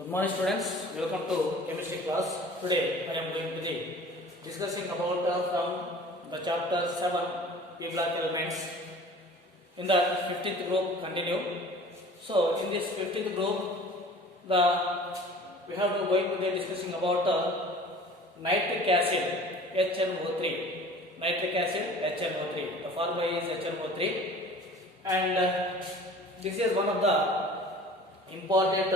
Good morning students, welcome to chemistry class. Today I am going to be discussing about from the chapter 7 P block elements. In the 15th group continue. So in this 15th group we have to going to be discussing about nitric acid HNO3. Nitric acid HNO3. The formula is HNO3 and this is one of the important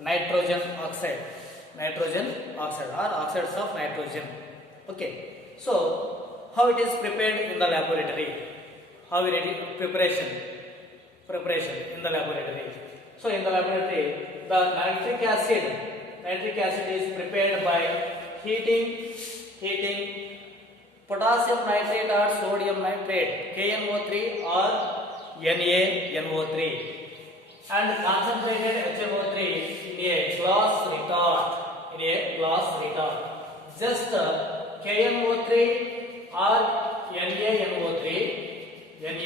nitrogen oxide or oxides of nitrogen. Okay, so how it is prepared in the laboratory, how we ready preparation in the laboratory. So in the laboratory the nitric acid is prepared by heating potassium nitrate or sodium nitrate KNO3 or NaNO3 and concentrated HNO3 in a glass retort. Just KNO3 or NaNO3 will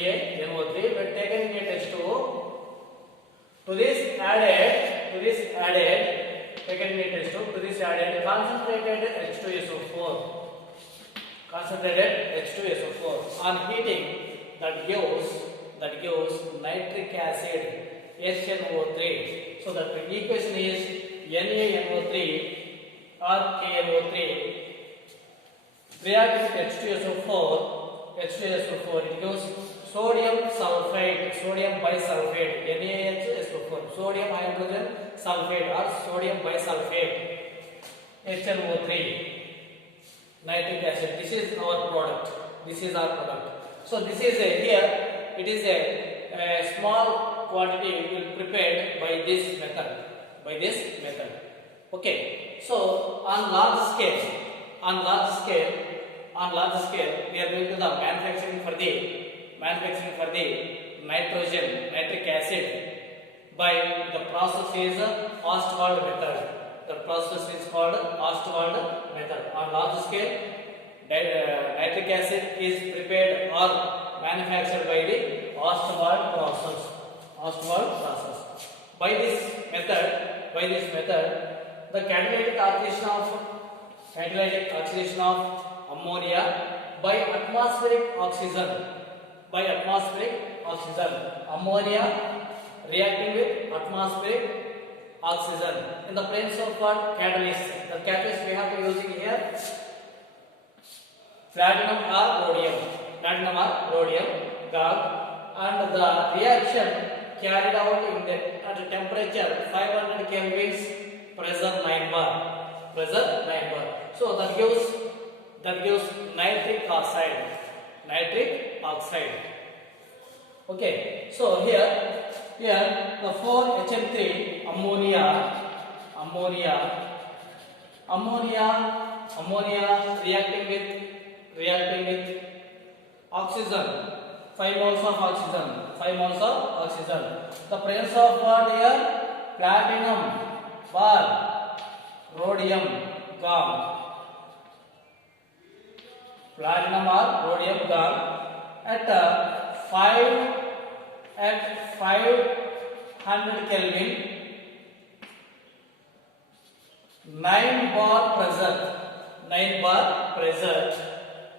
taken in a test tube. To this added concentrated H2SO4 on heating that gives nitric acid HNO3. So the equation is NaNO3 or KNO3 reacting with H2SO4 it gives sodium bisulfate NaHSO4 sodium hydrogen sulfate or sodium bisulfate HNO3 nitric acid. This is our product. So this is here it is a small quantity will prepared by this method. Okay, so on large scale we are going to the manufacturing for the nitric acid by the process is Ostwald method. The process is called Ostwald method. On large scale nitric acid is prepared or manufactured by the Ostwald process. By this method, the catalytic oxidation of ammonia by atmospheric oxygen. Ammonia reacting with atmospheric oxygen in the presence of what? Catalyst. The catalyst we have to using here platinum or rhodium gas, and the reaction carried out at a temperature 500 kelvins, pressure 9 bar. So that gives nitric oxide. Okay, so here the 4HN3 ammonia reacting with oxygen, 5 moles of oxygen. The presence of what here? Platinum bar rhodium gum. At 500 Kelvin, 9 bar pressure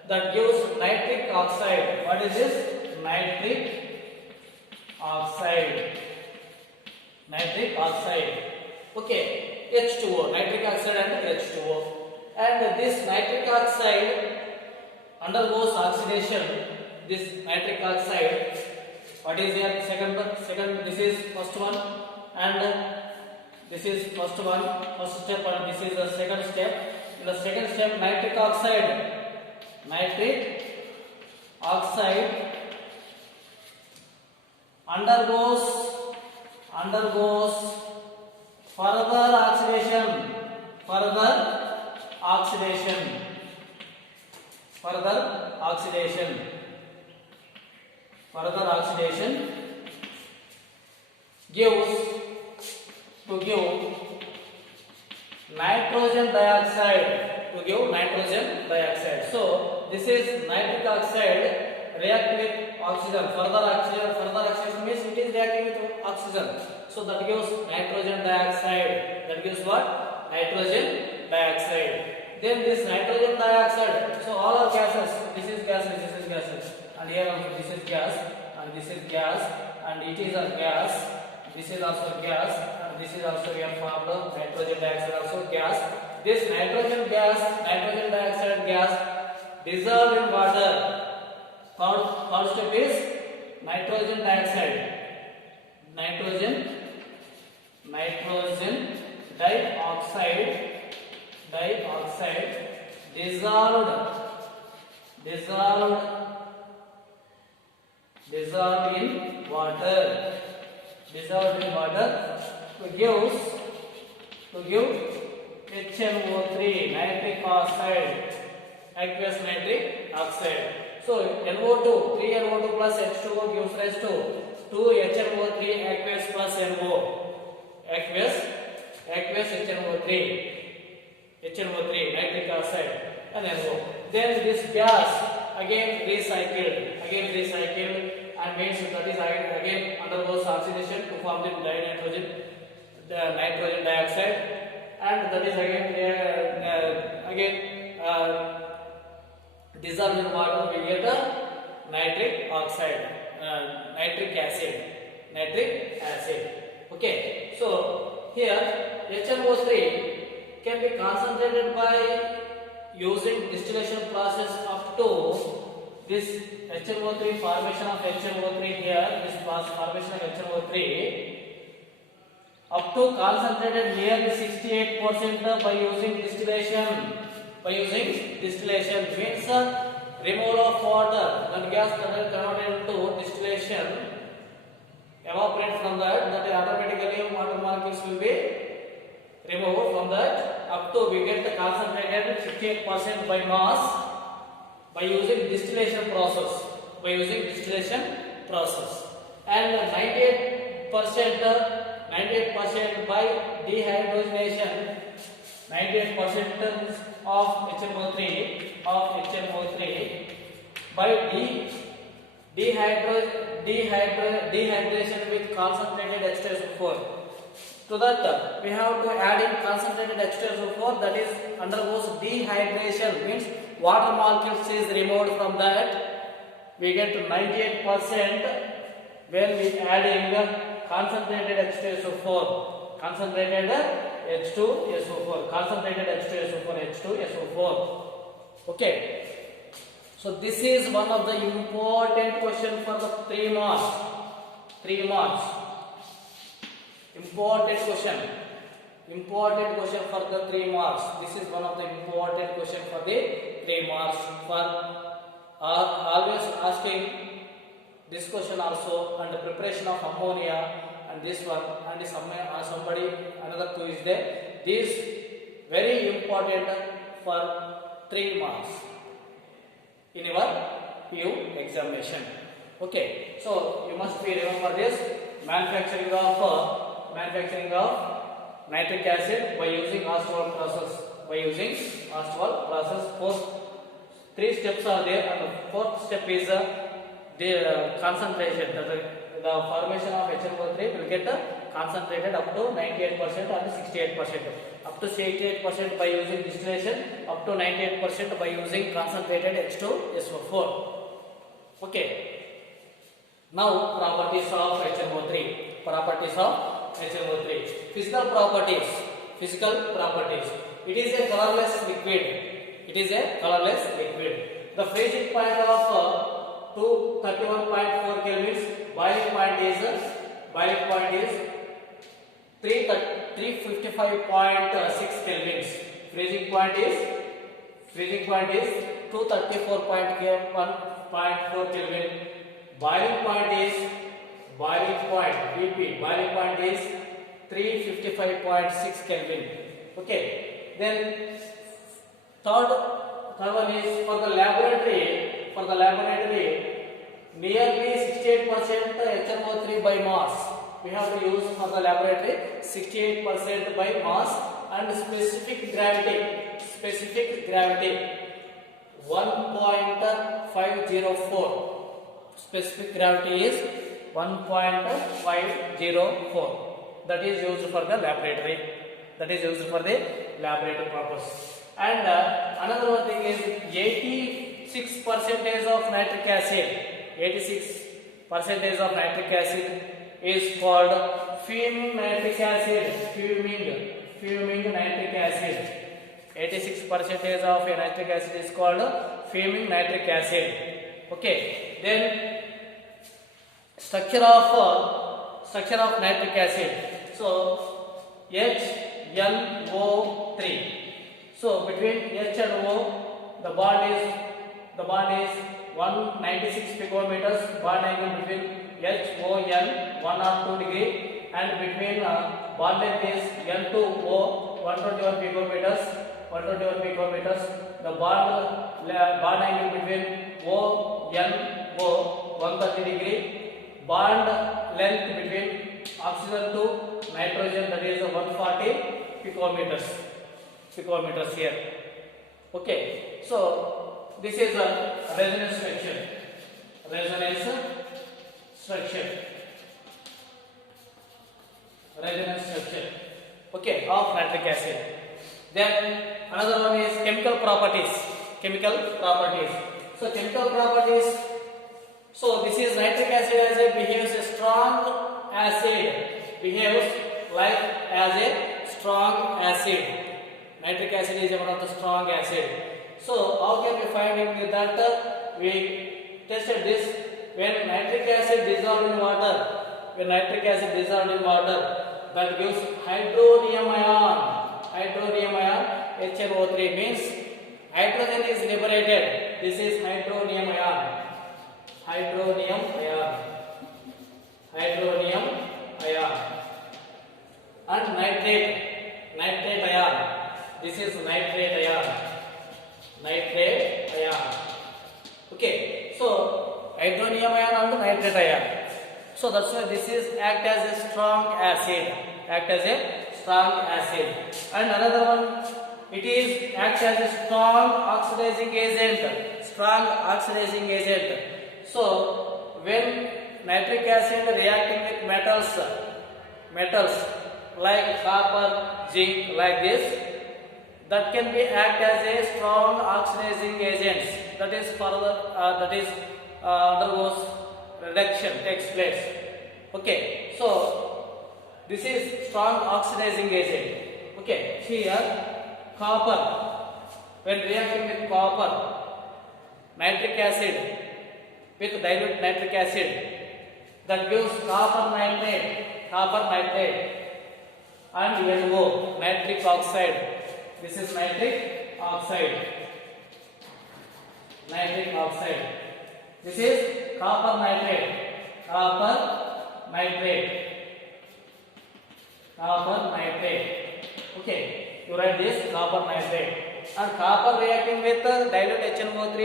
that gives nitric oxide. What is this? Nitric oxide. Okay, H2O, nitric oxide and H2O. And this nitric oxide undergoes oxidation. This nitric oxide, what is here? Second, this is first one, and this is first step, and this is the second step. In the second step, nitric oxide undergoes further oxidation gives nitrogen dioxide. So this is nitric oxide react with oxygen. Further oxidation means it is reacting with oxygen. So that gives nitrogen dioxide gives what? Nitrogen dioxide. Then this nitrogen dioxide, so all are gases. This is gas, this is gases, and here also this is gas, and this is gas, and it is a gas. This is also gas, and this is also we have formed nitrogen dioxide also gas. This nitrogen dioxide gas dissolved in water. Third step is nitrogen dioxide. Nitrogen dioxide dissolved in water to give HNO3 nitric oxide, aqueous nitric oxide. So NO2, 3NO2 plus H2O gives rise to 2HNO3 aqueous plus NO. Aqueous HNO3 nitric oxide and NO. Then this gas again recycled and means that is again undergoes oxidation to form the nitrogen dioxide, and that is again dissolved in water. We get a nitric oxide, nitric acid. Okay, so here HNO3 can be concentrated by using distillation process up to this HNO3 formation of HNO3 here. This formation of HNO3 up to concentrated nearly 68% by using distillation. Means removal of water, when gas converted into distillation, evaporate from that automatically water molecules will be removed from that. Up to we get the concentrated 58% by mass by using distillation process. And 98% by dehydrogenation. 98% of HNO3 by dehydration with concentrated H2SO4. To that we have to add in concentrated H2SO4, that is undergoes dehydration, means water molecules is removed from that. We get 98% when we adding concentrated H2SO4. Concentrated H2SO4. Okay. So this is one of the important question for the 3 marks. Important question for the 3 marks. This is one of the important question for the 3 marks. For always asking this question also, and the preparation of ammonia, and this one, and somebody another 2 is there. This very important for 3 marks in your PU examination. Okay, so you must be remember this manufacturing of nitric acid by using Ostwald process. 3 steps are there, and the 4th step is the concentration. The formation of HNO3 will get concentrated up to 98% and 68%. Up to 68% by using distillation, up to 98% by using concentrated H2SO4. Okay. Now properties of HNO3. Physical properties. It is a colorless liquid. The freezing point of 231.4 kelvins. Boiling point is 355.6 kelvins. Freezing point is 234.4 kelvin. Boiling point is 355.6 kelvin. Okay. Then third one is for the laboratory. Nearly 68% HNO3 by mass. We have to use for the laboratory 68% by mass, and specific gravity 1.504. Specific gravity is 1.504. That is used for the laboratory. that is used for the laboratory purpose. And another one thing is 86% of nitric acid. 86% of nitric acid is called fuming nitric acid. Fuming nitric acid. 86% of a nitric acid is called fuming nitric acid. Okay. Then structure of nitric acid. So HNO3. So between H and O, the bond is 196 picometers. Bond angle between HON 102 degree, and between bond length is N to O 121 picometers. 121 picometers. The bond angle between O N O 130 degree. Bond length between oxygen to nitrogen, that is 140 picometers here. Okay, so this is a resonance structure. Okay, of nitric acid. Then another one is chemical properties. So chemical properties. So this is nitric acid as it behaves a strong acid. Behaves like as a strong acid. Nitric acid is one of the strong acid. So how can we find that? We tested this when nitric acid dissolved in water. That gives hydronium ion. HNO3 means hydrogen is liberated. This is hydronium ion. And nitrate ion. This is nitrate ion. Okay, so hydronium ion and nitrate ion. So that's why this is act as a strong acid. And another one, it is act as a strong oxidizing agent. So when nitric acid reacting with metals like copper, zinc, like this, that can be act as a strong oxidizing agents. That is undergoes reduction, takes place. Okay, so this is strong oxidizing agent. Okay, here copper, when reacting with copper, nitric acid with dilute nitric acid, that gives copper nitrate and NO, nitric oxide. This is nitric oxide. This is copper nitrate. Okay, you write this copper nitrate. And copper reacting with dilute HNO3,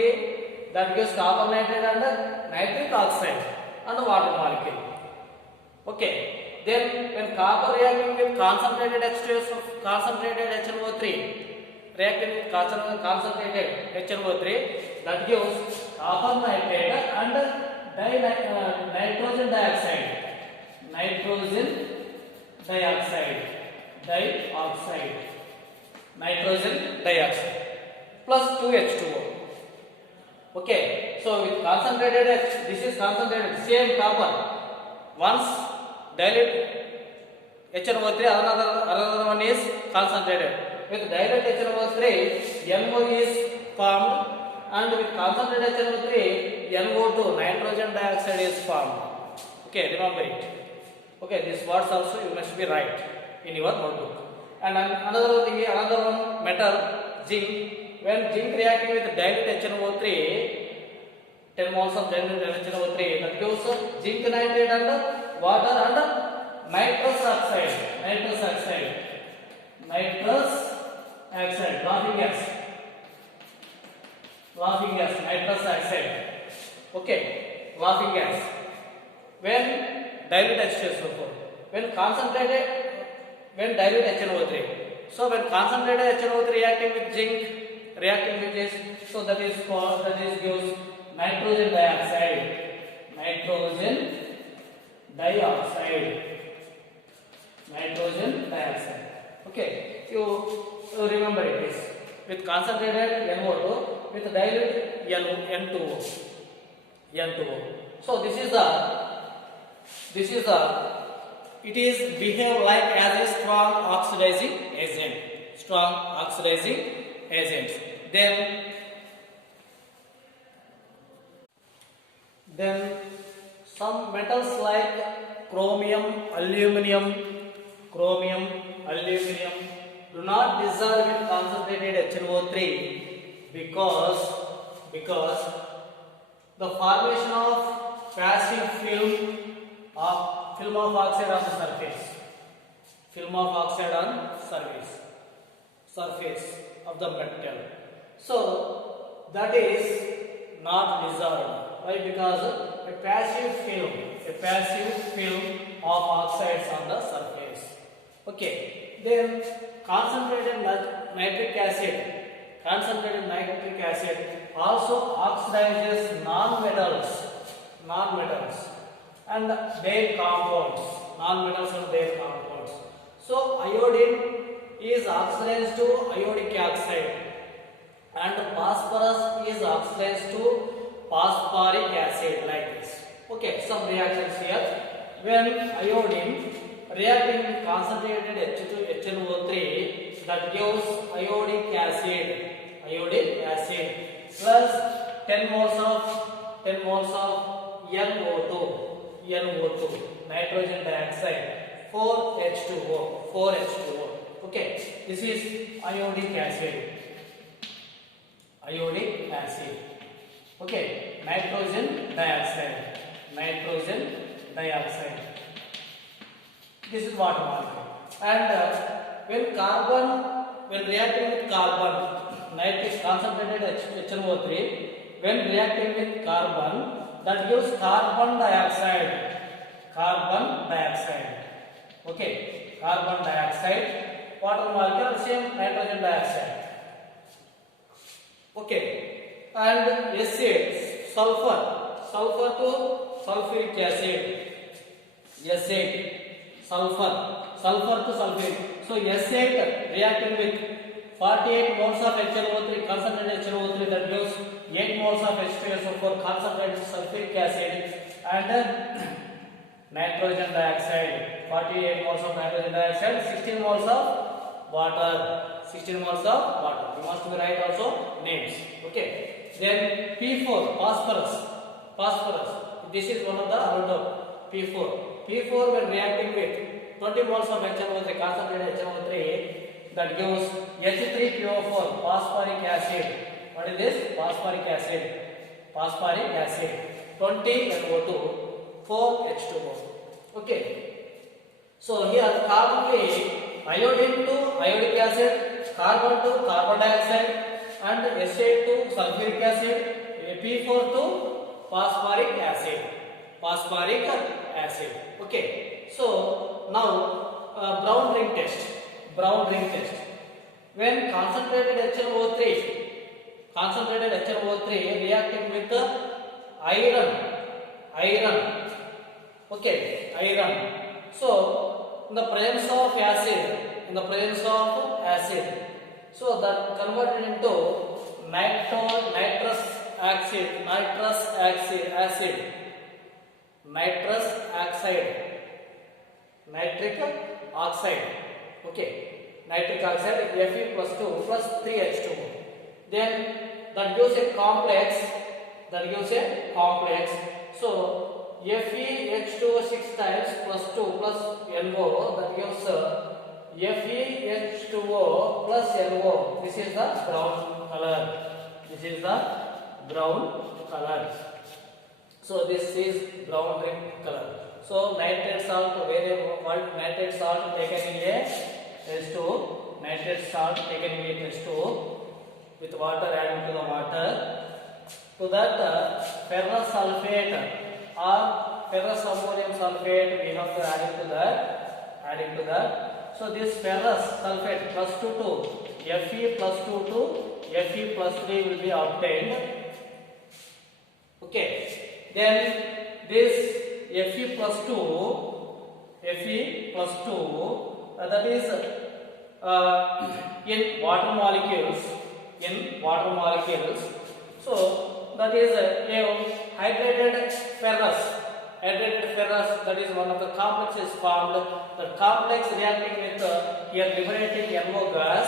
that gives copper nitrate and nitric oxide and water molecule. Okay, then when copper reacting with concentrated HNO3, that gives copper nitrate and nitrogen dioxide plus 2H2O. Okay, so with concentrated, this is concentrated, same copper. Once dilute HNO3, another one is concentrated. With dilute HNO3, NO is formed, and with concentrated HNO3, NO2, nitrogen dioxide, is formed. Okay, remember it. Okay, these words also you must be right in your notebook. And another one, metal, zinc. When zinc reacting with dilute HNO3, 10 moles of dilute HNO3, that gives zinc nitrate and water and nitrous oxide, laughing gas, nitrous oxide. Okay, laughing gas. When dilute H2SO4, when dilute HNO3. So when concentrated HNO3 reacting with zinc, reacting with this, so that is gives nitrogen dioxide. Okay, you remember it is with concentrated NO2 with dilute N2O. So this is the it is behave like as a strong oxidizing agent. Then some metals like chromium, aluminum do not dissolve in concentrated HNO3 because the formation of passive film of oxide on the surface of the metal. So that is not dissolved. Why? Because a passive film of oxides on the surface. Okay. Then concentrated nitric acid also oxidizes non-metals and their compounds. So iodine is oxidized to iodic oxide and phosphorus is oxidized to phosphoric acid like this. Okay, some reactions here. When iodine reacting with concentrated HNO3, that gives iodic acid plus 10 moles of NO2 nitrogen dioxide 4H2O. Okay, this is iodic acid. Okay, nitrogen dioxide. This is water molecule. And when reacting with carbon, nitric concentrated HNO3, when reacting with carbon, that gives carbon dioxide. Okay, carbon dioxide, water molecule, same nitrogen dioxide. Okay, and acids, sulfur to sulfuric acid. Sulfur to sulfuric. So S8 reacting with 48 moles of HNO3, concentrated HNO3, that gives 8 moles of H2SO4, concentrated sulfuric acid, and nitrogen dioxide, 48 moles of nitrogen dioxide, 16 moles of water. You must be write also names. Okay. Then P4, phosphorus. This is one of the aldehyde. P4 when reacting with 20 moles of HNO3, concentrated HNO3, that gives H3PO4, phosphoric acid. What is this? Phosphoric acid. 20 NO2, 4H2O. Okay. So here commonly iodine to iodic acid, carbon to carbon dioxide, and S8 to sulfuric acid, P4 to phosphoric acid. Okay. So now brown ring test. When concentrated HNO3 reacting with iron. Okay, iron. So in the presence of acid, so that converted into nitrous oxide. Okay, nitric oxide Fe plus 2 plus 3H2O. Then that gives a complex. So FeH2O 6 times plus 2 plus NO, that gives FeH2O plus NO. This is the brown color. So this is brown ring color. So nitrate salt, nitrate salt taken in H2O, with water, adding to the water. To that ferrous sulfate or ferrous ammonium sulfate we have to add to that. So this ferrous sulfate plus 2 to Fe plus 2 to Fe plus 3 will be obtained. Okay. Then this Fe plus 2 that is in water molecules, so that is a hydrated ferrous. Hydrated ferrous, that is one of the complexes formed. The complex reacting with here liberating NO gas,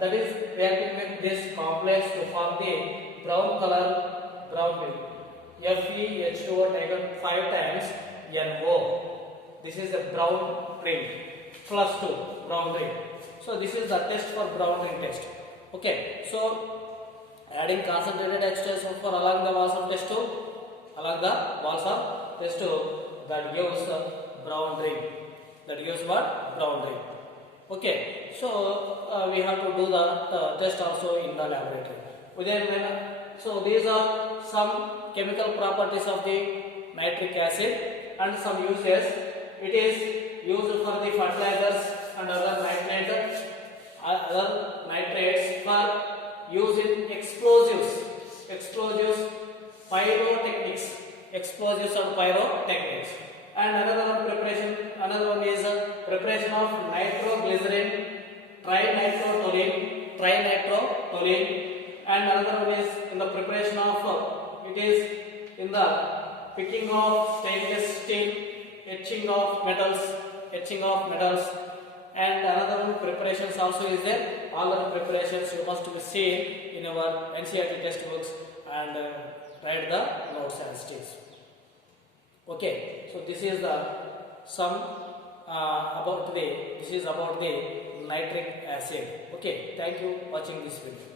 that is reacting with this complex to form the brown color, brown milk. FeH2O taken 5 times NO. This is a brown ring. Plus 2 brown ring. So this is the test for brown ring test. Okay. So adding concentrated H2SO4 along the walls of test tube, that gives brown ring. That gives what? Brown ring. Okay. So we have to do the test also in the laboratory. So these are some chemical properties of the nitric acid and some uses. It is used for the fertilizers and other nitrates for use in explosives, pyrotechnics, and another one is preparation of nitroglycerin, trinitrotoluene, and another one is in the preparation of it is in the picking of stainless steel, etching of metals, and another one preparations also is there. All the preparations you must be seen in our NCERT textbooks and write the notes as it is. Okay, so this is the about the nitric acid. Okay, thank you for watching this video.